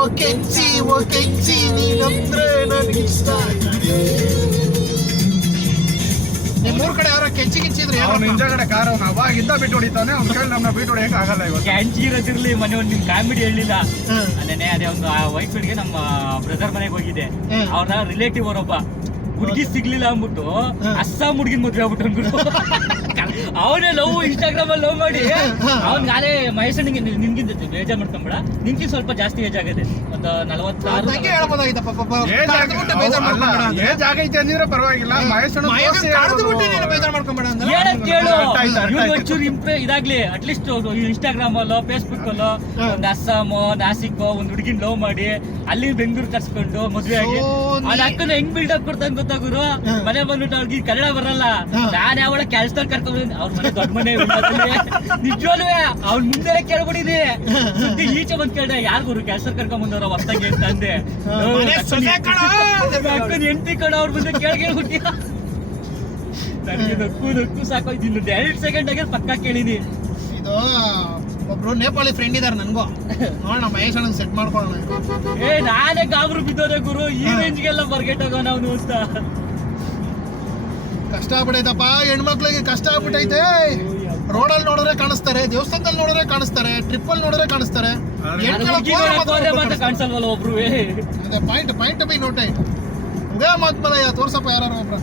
ಓ ಕೆಂಚಿ ನೀನಂದ್ರೆ ನನಗಿಷ್ಟ. ನಿಮ್ಮೂರ್ ಕಡೆ ಯಾರೋ ಕೆಂಚಿದ್ರೆ ಅವ್ನು ಹಿಂದಗಡೆ ಕಾರ್ ಅವ್ನು ಅವಾಗಿಂದ ಬಿಟ್ಟು ಹೊಡಿತಾನೆ. ಅವ್ನ ಕೈಲಿ ನಮ್ಮನ್ನ ಬಿಟ್ಟು ಹೊಡಿಯಕ್ ಆಗಲ್ಲ. ಇವತ್ತು ಕ್ಯಾಂಚಿ ಇರೋದಿರ್ಲಿ ಮೊನ್ನೆ ಒಂದು ನಿಮ್ ಕಾಮಿಡಿ ಹೇಳಿಲ್ಲ ನೆನೆ. ಅದೇ ಒಂದು ವೈಫ್ ಗೆ ನಮ್ಮ ಬ್ರದರ್ ಮನೆಗೆ ಹೋಗಿದ್ದೆ. ಅವ್ರ ರಿಲೇಟಿವ್ ಅವರೊಬ್ಬ ಹುಡುಗಿ ಸಿಗ್ಲಿಲ್ಲ ಅಂದ್ಬಿಟ್ಟು ಅಸ್ಸಾಂ ಹುಡುಗಿನ ಮದ್ವೆ ಆಗ್ಬಿಟ್ಟು ಅಂದ್ಬಿಟ್ಟು ಅವನೇ ಲವ್ ಇನ್ಸ್ಟಾಗ್ರಾಮ್ ಅಲ್ಲಿ ಲವ್ ಮಾಡಿ ಅವ್ನ್ಗಾಲೇ ಮಹೇಶನಿಗೆ ನಿನ್ಗಿಂತ ಬೇಜಾರ್ ಮಾಡ್ಕೊಂಬೇಡ, ನಿನ್ಗೆ ಸ್ವಲ್ಪ ಜಾಸ್ತಿ ಏಜ್ ಆಗದೆ, ಒಂದು 46. ಏಜ್ ಆಗೈತೆ ಅಂದಿದ್ರೆ ಪರವಾಗಿಲ್ಲ. ಕೇಳು ಇವ್ರು ಒಂಚೂರು ಇದಾಗ್ಲಿ, ಅಟ್ಲೀಸ್ಟ್ ಇನ್ಸ್ಟಾಗ್ರಾಮ್ ಅಲ್ಲೋ ಫೇಸ್ಬುಕ್ ಅಲ್ಲೋ ಒಂದು ಅಸ್ಸಾಮ್ ನಾಸಿಕ್ ಒಂದ್ ಹುಡುಗಿನ ಲವ್ ಮಾಡಿ ಅಲ್ಲಿ ಬೆಂಗಳೂರು ಕರ್ಸ್ಕೊಂಡು ಮದ್ವೆ ಆಗಿ ಅವ್ನ ಅಕ್ಕನ ಹೆಂಗ್ ಬಿಲ್ಡಪ್ ಕೊಡ್ತಾನೆ ಗೊತ್ತಾಗುರು. ಮನೆ ಬಂದ್ಬಿಟ್ಟು ಅವ್ರಿಗೆ ಕನ್ನಡ ಬರಲ್ಲ. ನಾನ್ ಯಾವಳ ಕೆಲ್ಸದಲ್ಲಿ ಕರ್ಕೊಂಡ್ ಅವ್ರ ಮನೆ ದೊಡ್ಡ ಮನೆ ನಿಜವಾಗ್ಲೂ ಅವ್ನ ಮುಂದೆ ಕೇಳ್ಬಿಟ್ಟಿನಿ. ಸುದ್ದಿ ಈಚೆ ಬಂದ್ ಕೇಳ್ದೆ ಯಾರಿಗೂ ಕೆಲ್ಸ ಕರ್ಕೊಂಡ್ ಬಂದವ್ರ ಹೊಸ್ತಾಗಿ ಅಂತ ಅಂದೆ. ಅಕ್ಕನ ಹೆಂಡತಿ ಕಣ ಅವ್ರ ಮುಂದೆ ಕೇಳ್ಬಿಟ್ಟಿ ನನಗೆ ನಕ್ಕು ಸಾಕೋಯ್ತು. ಇನ್ನು 2 ಸೆಕೆಂಡ್ ಆಗಿ ಪಕ್ಕ ಕೇಳಿನಿ. ಇದು ಒಬ್ರು ನೇಪಾಳಿ ಫ್ರೆಂಡ್ ಇದಾರೆ ನನ್ಗೂ, ನೋಡೋಣ ಮಹೇಶ್ ಅಣ್ಣ ಸೆಟ್ ಮಾಡ್ಕೊಳ್ಳೋಣ. ನಾನೇ ಗಾಬರು ಬಿದ್ದೋದೆ ಗುರು, ಈ ರೇಂಜ್ಗೆಲ್ಲ ಬರ್ಗೆಟ್ ಆಗೋಣ ಅವನು ಅಂತ. ಕಷ್ಟ ಆಗ್ಬಿಟ್ಟೈತಪ್ಪ, ಹೆಣ್ಮಕ್ಳಿಗೆ ಕಷ್ಟ ಆಗ್ಬಿಟ್ಟೈತೆ. ರೋಡಲ್ಲಿ ನೋಡಿದ್ರೆ ಕಾಣಿಸ್ತಾರೆ, ದೇವಸ್ಥಾನದಲ್ಲಿ ನೋಡಿದ್ರೆ ಕಾಣಿಸ್ತಾರೆ, ಟ್ರಿಪ್ ಅಲ್ಲಿ ನೋಡಿದ್ರೆ ಕಾಣಿಸ್ತಾರೆ. ಕಾಣಿಸಲ್ವಲ್ಲ ಒಬ್ರು. ಪಾಯಿಂಟ್ ಬೈ ನೋಟೆ ಉಗೇ ಮಾತ್ಮಲಯ್ಯ ತೋರ್ಸಪ್ಪ ಯಾರು ಒಬ್ರು.